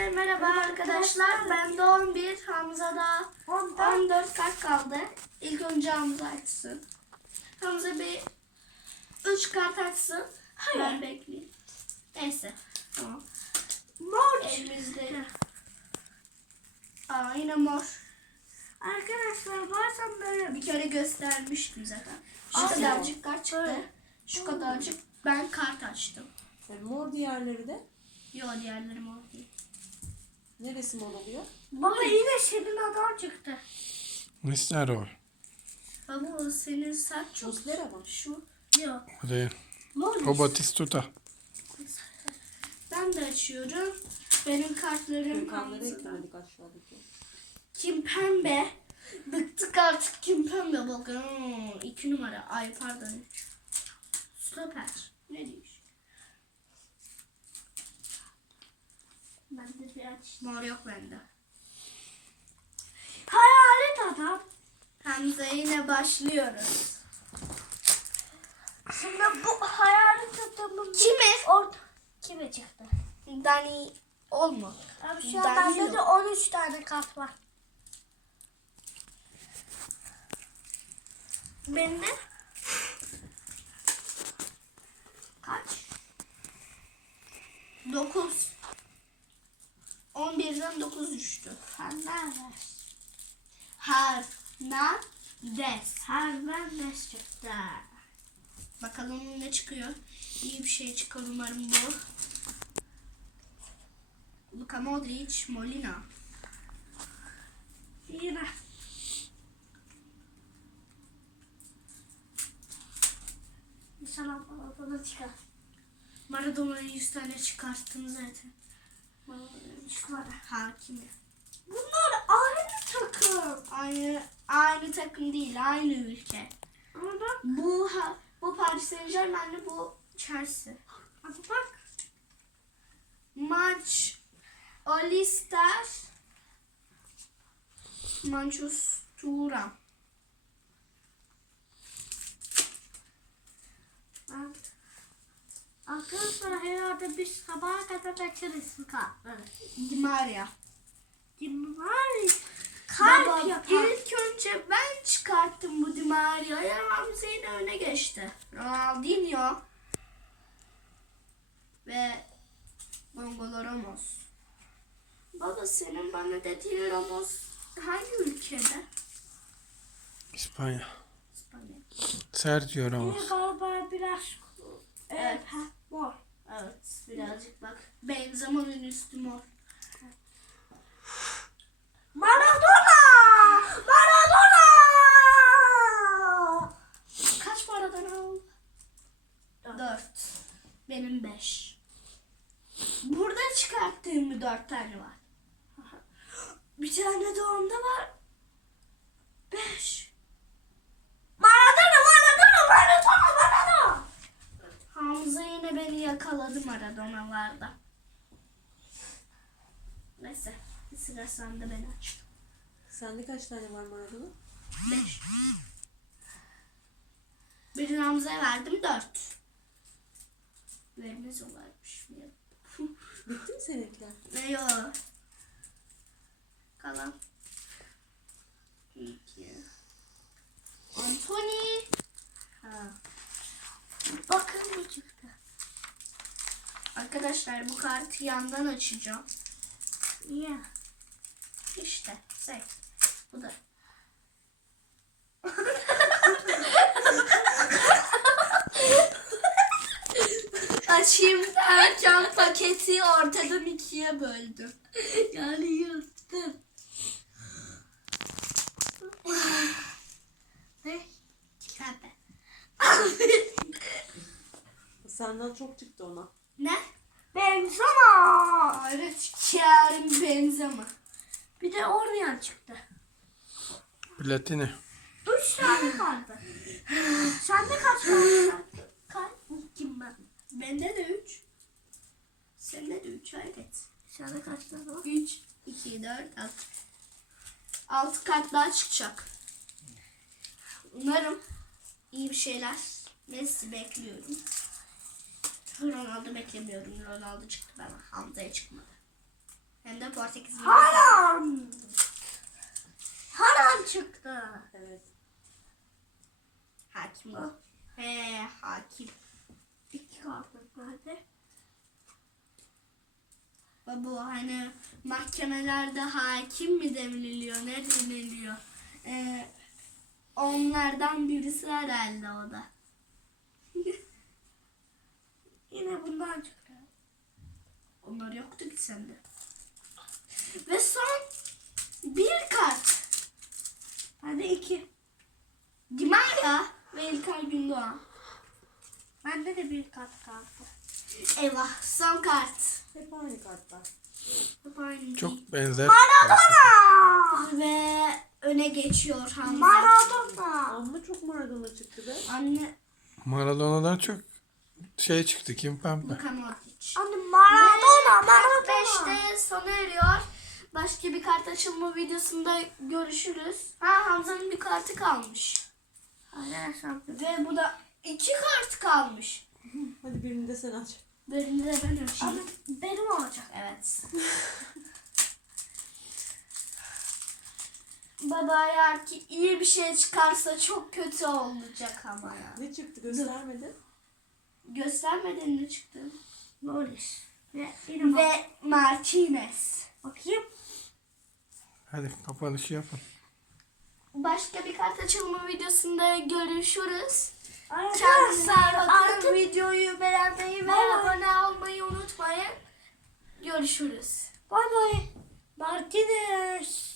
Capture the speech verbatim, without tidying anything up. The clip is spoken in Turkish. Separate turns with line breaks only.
Herkese merhaba arkadaşlar. Ben de on bir, Hamza'da on dört kart kaldı. İlk önce Hamza açsın. Hamza bir üç kart açsın.
Hayır.
Ben bekleyeyim. Neyse. Tamam.
Mor.
Elimizde. Aa, yine mor.
Arkadaşlar bazen böyle
Bir kere göstermiştim zaten. Şu
Aa,
kadarcık kart çıktı.
evet.
Şu kadarcık ben kart açtım.
Yani mor diğerleri de.
Yo, diğerleri mor değil.
Neresi mor oluyor?
baba yine senin adam çıktı.
Nistelrooy.
Baba o senin saç çok.
Muslera mı?
Şu. Yok.
O değil.
Mor.
O Batistuta.
Ben de açıyorum. Benim kartlarım
Gürkanları
Hamza'da.
eklemedik aşağıdaki.
Kim pembe? Bıktık artık kim pembe bakın. Hmm, iki numara. Ay pardon üç. Stoper. Ne diyor?
Ben de bir aç.
Mor yok bende.
Hayalet adam.
Hamza yine başlıyoruz.
Şimdi bu hayalet adamın
Kime?
orta kime çıktı?
Dani olma.
Abi şu an
Danilo.
bende de on üç tane kart var.
Bende kaç? dokuz. on birden dokuz düştü.
Fernandes.
Hernandez.
Fernandes çıktı.
Bakalım ne çıkıyor. İyi bir şey çıkar umarım bu. Luka Modric, Molina.
Yine. İnşallah bana çıkar.
Maradona'yı yüz tane çıkarttım zaten.
Çıkmadı.
Hakimi.
Bunlar aynı takım.
Aynı aynı takım değil, aynı ülke.
Ama bak.
Bu ha, bu Paris Saint-Germain'li, bu Chelsea.
Ama bak.
Maç Olister Manchester.
Bak. Arkadaşlar herhalde biz sabaha kadar açarız bu kartları.
Di Maria.
Kim var ya?
Baba,
Kalp yapar.
ilk önce ben çıkarttım bu Di Maria'yı. Hamza yine öne geçti. Ronaldinho ve Gongolo Ramos. Baba, senin bana dediğin Ramos hangi ülkede?
İspanya.
İspanya.
Sergio
Yine
Ramos.
galiba biraz
Evet.
evet, ha, mor.
Evet, birazcık bak. Benzema'nın üstü mor.
Maradona! Maradona!
Kaç paradan aldın? Dört. Benim beş. Burada çıkarttığım dört tane var. Bir tane de onda var. Beş.
Maradona! Maradona! Maradona! Maradona!
Hamza yine beni yakaladı Maradona'larda. Neyse. Sıra sende, ben aç.
Sende kaç tane var Maradona?
Beş. Birini Hamza'ya verdim, dört. Vermez olaymış.
Bitti mi seninkiler?
Ne yok. Kalan. İki. Anthony. Ha.
Bakın bu çıktı.
Arkadaşlar, bu kartı yandan açacağım.
Niye?
İşte. Say. Bu da. Açayım derken paketi ortadan ikiye böldüm.
Yani yırttım.
Ne? Pembe.
Senden çok çıktı ona.
Ne?
Benzema!
Evet, Karim Benzema.
Bir de Oryan çıktı.
Platini.
Üç tane kaldı. Sende kaç tane kaldı? Kaç? Kim ben?
Bende de üç. Sende de üç, hayret.
Sende kaç tane var?
üç, iki, dört, altı. altı kart daha çıkacak. Umarım iyi bir şeyler. Messi bekliyorum. Ronaldo beklemiyorum. Ronaldo çıktı bana. Hamza'ya çıkmadı. Hem de Portekiz.
Haram. Haram çıktı.
Evet.
Hakim o. He hakim.
İki kartlık nerede?
Ve bu hani mahkemelerde hakim mi deniliyor, ne deniliyor? Ee, onlardan birisi herhalde o da.
Yine bundan çıktı.
Onlar yoktu ki sende. Ve son bir kart.
Hadi iki.
Di Maria ve İlkay Gündoğan.
Bende de bir kart kaldı.
Eyvah, son kart.
Hep aynı kartlar.
Hep aynı.
Çok benzer.
Ve öne geçiyor Hamza.
Maradona.
Amma çok Maradona çıktı be.
Anne
Maradona'dan çok şey çıktı. Kim Pembe.
Luka Modric.
Anne Maradona.
Kart
Maradona.
beşte sona eriyor. Başka bir kart açılma videosunda görüşürüz. Ha Hamza'nın bir kartı kalmış.
Arkadaşlar.
Ve bu da iki kart kalmış.
Hadi birini de sen aç.
Birini de ben
Ama
açayım.
benim olacak.
Evet. Baba eğer ki iyi bir şey çıkarsa çok kötü olacak ama ya.
Ne çıktı göstermedi.
Göstermeden ne çıktı?
Loris. Ve yine
Ve Martinez.
bakayım.
Hadi kapanışı yapın.
Başka bir kart açılma videosunda görüşürüz. Kendinize
Arkadaşlar
bakın.
artık
Videoyu beğenmeyi ve
Bay bay.
abone olmayı unutmayın. Görüşürüz.
bay bay. Martinez.